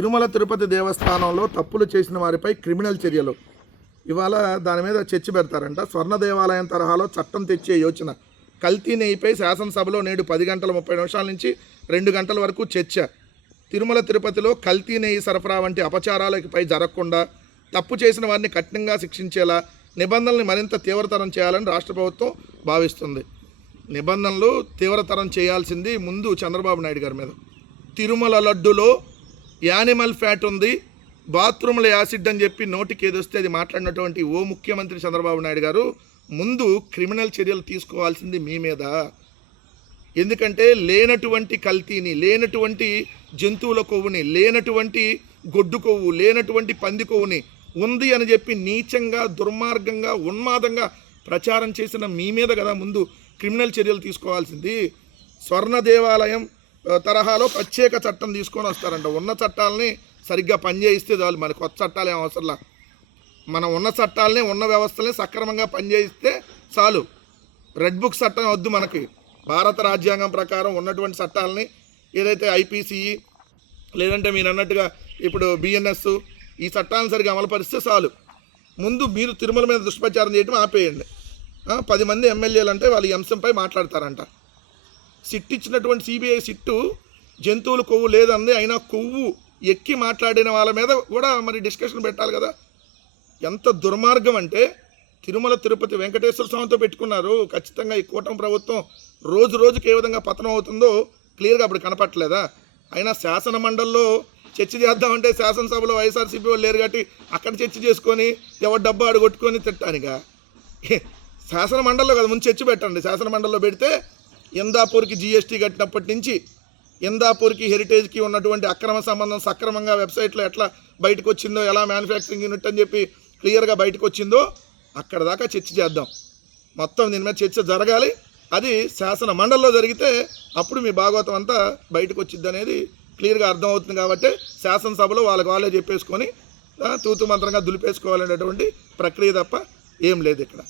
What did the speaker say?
తిరుమల తిరుపతి దేవస్థానంలో తప్పులు చేసిన వారిపై క్రిమినల్ చర్యలు ఇవాళ దాని మీద చర్చ పెడతారంట. స్వర్ణ దేవాలయం తరహాలో చట్టం తెచ్చే యోచన. కల్తీ నెయ్యిపై శాసనసభలో నేడు 10 గంటల 30 నిమిషాల నుంచి 2 గంటల వరకు చర్చ. తిరుమల తిరుపతిలో కల్తీ నెయ్యి సరఫరా వంటి అపచారాలపై జరగకుండా తప్పు చేసిన వారిని కఠినంగా శిక్షించేలా నిబంధనల్ని మరింత తీవ్రతరం చేయాలని రాష్ట్ర ప్రభుత్వం భావిస్తుంది. నిబంధనలు తీవ్రతరం చేయాల్సింది ముందు చంద్రబాబు నాయుడు గారి మీద. తిరుమల లడ్డులో యానిమల్ ఫ్యాట్ ఉంది, బాత్రూమ్ల యాసిడ్ అని చెప్పి నోటికి ఏదొస్తే అది మాట్లాడినటువంటి ఓ ముఖ్యమంత్రి చంద్రబాబు నాయుడు గారు ముందు క్రిమినల్ చర్యలు తీసుకోవాల్సింది మీ మీద. ఎందుకంటే లేనటువంటి కల్తీని, లేనటువంటి జంతువుల కొవ్వుని, లేనటువంటి గొడ్డు కొవ్వు, లేనటువంటి పంది కొవ్వుని ఉంది అని చెప్పి నీచంగా, దుర్మార్గంగా, ఉన్మాదంగా ప్రచారం చేసిన మీ మీద కదా ముందు క్రిమినల్ చర్యలు తీసుకోవాల్సింది. స్వర్ణ దేవాలయం తరహాలో ప్రత్యేక చట్టం తీసుకొని వస్తారంట. ఉన్న చట్టాలని సరిగ్గా పనిచేయిస్తే చాలు, మన కొత్త చట్టాలు ఏం అవసరంలా. మనం ఉన్న చట్టాలని, ఉన్న వ్యవస్థల్ని సక్రమంగా పనిచేయిస్తే చాలు. రెడ్ బుక్ చట్టం వద్దు మనకి. భారత రాజ్యాంగం ప్రకారం ఉన్నటువంటి చట్టాలని, ఏదైతే ఐపీసీఈ లేదంటే మీరు అన్నట్టుగా ఇప్పుడు బిఎన్ఎస్, ఈ చట్టాలను సరిగ్గా అమలుపరిస్తే చాలు. ముందు మీరు తిరుమల మీద దుష్ప్రచారం చేయడం ఆపేయండి. 10 మంది ఎమ్మెల్యేలు అంటే వాళ్ళు ఈ అంశంపై మాట్లాడతారంట. సిట్ ఇచ్చినటువంటి సిబిఐ సిట్టు జంతువులు కొవ్వు లేదంది, అయినా కొవ్వు ఎక్కి మాట్లాడిన వాళ్ళ మీద కూడా మరి డిస్కషన్ పెట్టాలి కదా. ఎంత దుర్మార్గం అంటే తిరుమల తిరుపతి వెంకటేశ్వర స్వామితో పెట్టుకున్నారు. ఖచ్చితంగా ఈ కూటమి ప్రభుత్వం రోజు రోజుకి ఏ విధంగా పతనం అవుతుందో క్లియర్గా అప్పుడు కనపట్టలేదా? అయినా శాసన మండలిలో చర్చ చేద్దామంటే శాసనసభలో వైఎస్ఆర్సీపీ వాళ్ళు లేరు కాబట్టి అక్కడ చర్చ చేసుకొని ఎవరు డబ్బు ఆడగొట్టుకొని తిట్టానిగా. శాసన మండలిలో కదా ముందు చర్చ పెట్టండి. శాసన మండలిలో పెడితే ఇందాపూర్కి జీఎస్టీ కట్టినప్పటి నుంచి ఇందాపూర్కి హెరిటేజ్కి ఉన్నటువంటి అక్రమ సంబంధం సక్రమంగా వెబ్సైట్లో ఎట్లా బయటకు వచ్చిందో, ఎలా మ్యానుఫ్యాక్చరింగ్ యూనిట్ అని చెప్పి క్లియర్గా బయటకు వచ్చిందో అక్కడ దాకా చర్చ చేద్దాం. మొత్తం దీని మీద చర్చ జరగాలి. అది శాసన మండలిలో జరిగితే అప్పుడు మీ భాగవతం అంతా బయటకు వచ్చింది అనేది క్లియర్గా అర్థమవుతుంది. కాబట్టి శాసనసభలో వాళ్ళే చెప్పేసుకొని తూతు మంత్రంగా దులిపేసుకోవాలనేటువంటి ప్రక్రియ తప్ప ఏం లేదు ఇక్కడ.